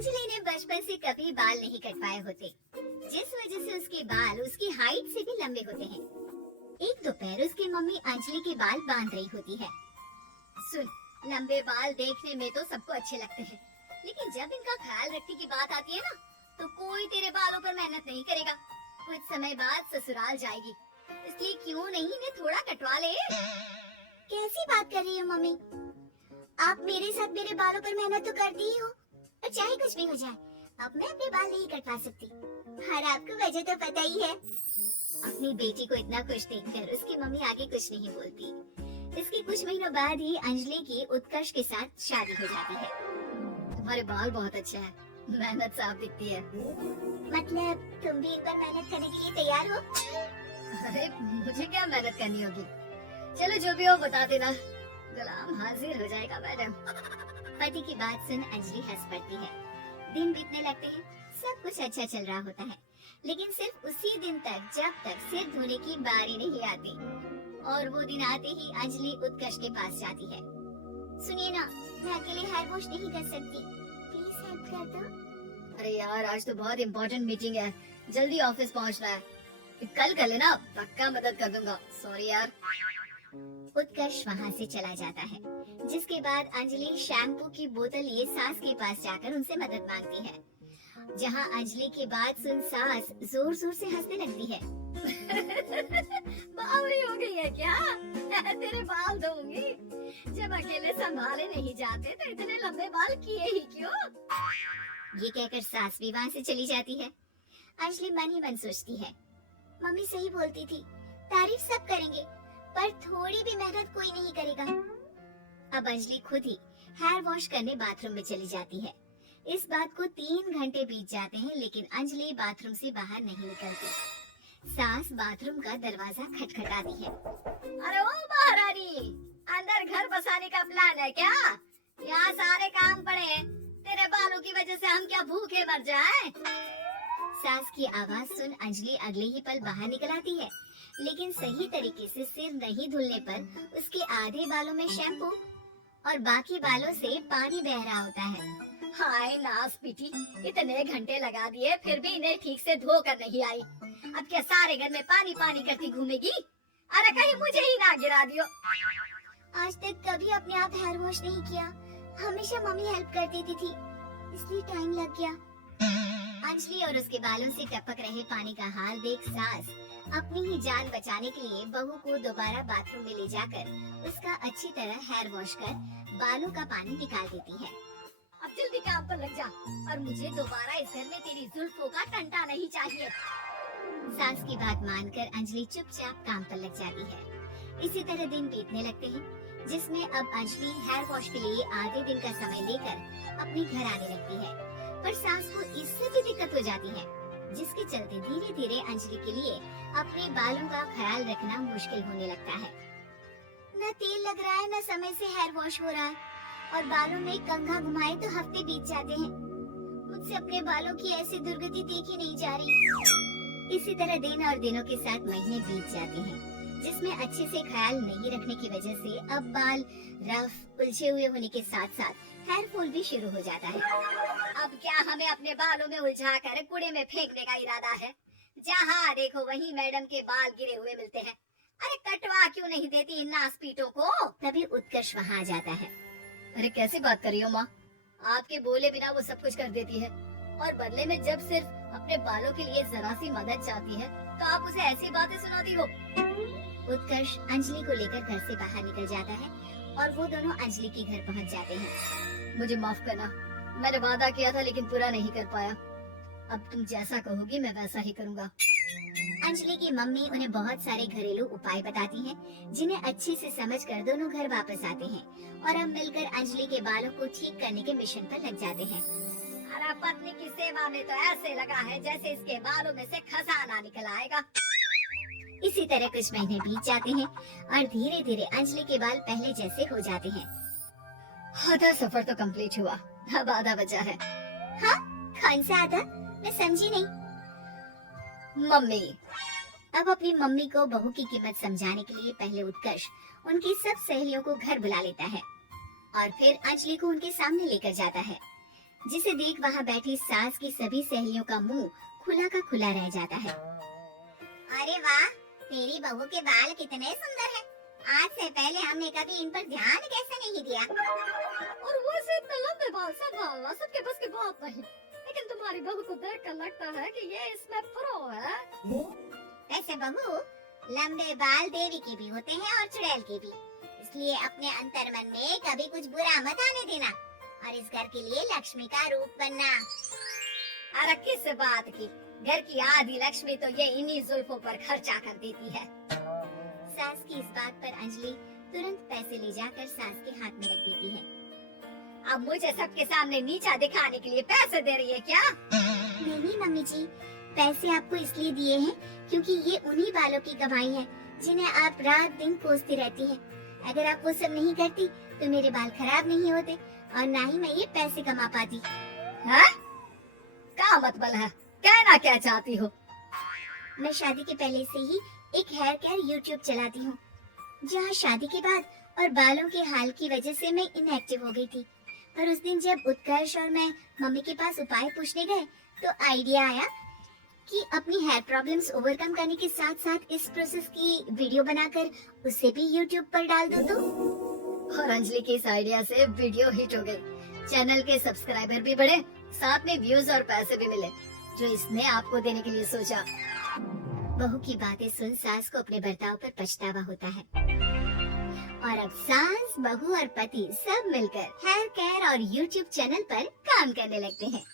अंजलि ने बचपन से कभी बाल नहीं कटवाए होते, जिस वजह से उसके बाल उसकी हाइट से भी लंबे होते हैं। एक दोपहर उसकी मम्मी अंजलि के बाल बांध रही होती है। सुन, लंबे बाल देखने में तो सबको अच्छे लगते हैं, लेकिन जब इनका ख्याल रखने की बात आती है ना, तो कोई तेरे बालों पर मेहनत नहीं करेगा। कुछ समय बाद ससुराल जाएगी, इसलिए क्यों नहीं इन्हें थोड़ा कटवा ले। कैसी बात कर रही हो मम्मी? आप मेरे साथ मेरे बालों पर मेहनत तो करती ही हो, और चाहे कुछ भी हो जाए, अब मैं अपने बाल नहीं कटवा सकती। और आपको वजह तो पता ही है। अपनी बेटी को इतना खुश देखकर उसकी मम्मी आगे कुछ नहीं बोलती। इसके कुछ महीनों बाद ही अंजलि की उत्कर्ष के साथ शादी हो जाती है। तुम्हारे बाल बहुत अच्छे हैं, मेहनत साफ दिखती है। मतलब तुम भी इन पर मेहनत करने के लिए तैयार हो? अरे मुझे क्या मेहनत करनी होगी, चलो जो भी हो बता देना, गुलाम हाजिर हो जाएगा मैडम। पति की बात सुन अंजलि हंस पड़ती है। दिन बीतने लगते हैं, सब कुछ अच्छा चल रहा होता है, लेकिन सिर्फ उसी दिन तक जब तक सिर धोने की बारी नहीं आती। और वो दिन आते ही अंजलि उत्कर्ष के पास जाती है। सुनिए ना, मैं अकेले हेयर वॉश नहीं कर सकती, प्लीज हेल्प कर दो। अरे यार, आज तो बहुत इम्पोर्टेंट मीटिंग है, जल्दी ऑफिस पहुंचना है, कल कर लेना, पक्का मदद कर दूंगा। सॉरी यार। उत्कर्ष वहाँ से चला जाता है, जिसके बाद अंजलि शैम्पू की बोतल लिए सास के पास जाकर उनसे मदद मांगती है। जहाँ अंजलि की बात सुन सास जोर जोर से हंसने लगती है। बावरी हो गई है क्या? तेरे बाल धोऊंगी, जब अकेले संभाले नहीं जाते तो इतने लंबे बाल किए ही क्यों? ये कहकर सास भी वहाँ से चली जाती है। अंजलि मन ही मन सोचती है, मम्मी सही बोलती थी, तारीफ सब करेंगे, पर थोड़ी भी मेहनत कोई नहीं करेगा। अब अंजलि खुद ही हेयर वॉश करने बाथरूम में चली जाती है। इस बात को 3 घंटे बीत जाते हैं, लेकिन अंजलि बाथरूम से बाहर नहीं निकलती। सास बाथरूम का दरवाजा खटखटाती है। अरे ओ महारानी, अंदर घर बसाने का प्लान है क्या? यहाँ सारे काम पड़े हैं, तेरे बालों की वजह से हम क्या भूखे मर जाएं? सास की आवाज सुन अंजलि अगले ही पल बाहर निकल आती है, लेकिन सही तरीके से सिर नहीं धुलने पर उसके आधे बालों में शैम्पू और बाकी बालों से पानी बह रहा होता है। हाय नास पीटी, इतने घंटे लगा दिए फिर भी इन्हें ठीक से धो कर नहीं आई। अब क्या सारे घर में पानी पानी करती घूमेगी? अरे कहीं मुझे ही ना गिरा दियो। आज तक कभी अपने आप हेयर वॉश नहीं किया, हमेशा मम्मी हेल्प कर देती थी, इसलिए टाइम लग गया। अंजलि और उसके बालों से टपक रहे पानी का हाल देख सास अपनी ही जान बचाने के लिए बहू को दोबारा बाथरूम में ले जाकर उसका अच्छी तरह हेयर वॉश कर बालों का पानी निकाल देती है। अब जल्दी काम पर लग जा, और मुझे दोबारा इस घर में तेरी जुल्फों का टंटा नहीं चाहिए। सास की बात मानकर अंजलि चुपचाप काम पर लग जाती है। इसी तरह दिन बीतने लगते हैं, जिसमें अब अंजलि हेयर वॉश के लिए आधे दिन का समय लेकर अपने घर आने लगती है, पर सास को इससे भी दिक्कत हो जाती है, जिसके चलते धीरे धीरे अंजलि के लिए अपने बालों का ख्याल रखना मुश्किल होने लगता है। न तेल लग रहा है, न समय से हेयर वॉश हो रहा है, और बालों में कंघा घुमाए तो हफ्ते बीत जाते हैं। मुझसे अपने बालों की ऐसी दुर्गति देखी नहीं जा रही। इसी तरह दिन और दिनों के साथ महीने बीत जाते हैं, जिसमें अच्छे से ख्याल नहीं रखने की वजह से अब बाल रफ उलझे हुए होने के साथ साथ हेयर फॉल भी शुरू हो जाता है। अब क्या हमें अपने बालों में उलझा कर कूड़े में फेंकने का इरादा है? जहाँ देखो वहीं मैडम के बाल गिरे हुए मिलते हैं। अरे कटवा क्यों नहीं देती इन नासपीटों को? तभी उत्कर्ष वहाँ आ जाता है। अरे कैसी बात कर रही हो माँ, आपके बोले बिना वो सब कुछ कर देती है, और बदले में जब सिर्फ अपने बालों के लिए जरा सी मदद चाहती है तो आप उसे ऐसी बातें सुनाती हो। उत्कर्ष अंजलि को लेकर घर से बाहर निकल जाता है, और वो दोनों अंजलि के घर पहुँच जाते हैं। मुझे माफ करना, मैंने वादा किया था लेकिन पूरा नहीं कर पाया। अब तुम जैसा कहोगी मैं वैसा ही करूँगा। अंजलि की मम्मी उन्हें बहुत सारे घरेलू उपाय बताती हैं, जिन्हें अच्छे से समझकर दोनों घर वापस आते हैं, और अब मिलकर अंजलि के बालों को ठीक करने के मिशन पर लग जाते हैं। अरे पत्नी की सेवा में तो ऐसे लगा है जैसे इसके बालों में से खजाना निकल आएगा। इसी तरह कुछ महीने बीत जाते हैं, और धीरे धीरे अंजलि के बाल पहले जैसे हो जाते हैं। आधा सफर तो कंप्लीट हुआ, अब आधा बचा है। हाँ, कौन सा आधा? मैं समझी नहीं। मम्मी। अब अपनी मम्मी को बहू की कीमत समझाने के लिए पहले उत्कर्ष उनकी सब सहेलियों को घर बुला लेता है, और फिर अंजलि को उनके सामने लेकर जाता है। जिसे देख वहाँ बैठी सास की सभी सहेलियों का मुंह खुला का खुला रह जाता है। अरे वाह, तेरी बहू के बाल कितने सुंदर हैं। आज से पहले हमने कभी इन पर ध्यान कैसे नहीं दिया। और वैसे इतने लंबे बाल संभालना सबके बस की बात नहीं, लेकिन तुम्हारी बहू को देखकर लगता है कि ये इसमें प्रो है। वैसे बहू, लंबे बाल देवी के भी होते हैं और चुड़ैल के भी, इसलिए अपने अंतर्मन में कभी कुछ बुरा मत आने देना और इस घर के लिए लक्ष्मी का रूप बनना। अरे किस बात की, घर की आधी लक्ष्मी तो ये इन्हीं जुल्फों पर खर्चा कर देती है। सास की इस बात पर अंजलि तुरंत पैसे ले जाकर सास के हाथ में रख देती है। अब मुझे सबके सामने नीचा दिखाने के लिए पैसे दे रही है क्या? नहीं मम्मी जी, पैसे आपको इसलिए दिए हैं क्योंकि ये उन्हीं बालों की कमाई है जिन्हें आप रात दिन कोसती रहती हैं। अगर आप वो सब नहीं करती तो मेरे बाल खराब नहीं होते और ना ही मैं ये पैसे कमा पाती। हाँ? क्या मतलब है? कहना क्या चाहती हो? मैं शादी के पहले से ही एक हेयर केयर यूट्यूब चलाती हूँ, जहाँ शादी के बाद और बालों के हाल की वजह से मैं इनएक्टिव हो गई थी। पर उस दिन जब उत्कर्ष और मैं मम्मी के पास उपाय पूछने गए तो आइडिया आया कि अपनी हेयर प्रॉब्लम्स ओवरकम करने के साथ साथ इस प्रोसेस की वीडियो बनाकर उसे भी यूट्यूब पर डाल दूं तो। और अंजलि के इस आइडिया से वीडियो हिट हो गई, चैनल के सब्सक्राइबर भी बढ़े, साथ में व्यूज और पैसे भी मिले, जो इसने आपको देने के लिए सोचा। बहू की बातें सुन सास को अपने बर्ताव पर पछतावा होता है और अब सास, बहू और पति सब मिलकर हेयर केयर और यूट्यूब चैनल पर काम करने लगते हैं।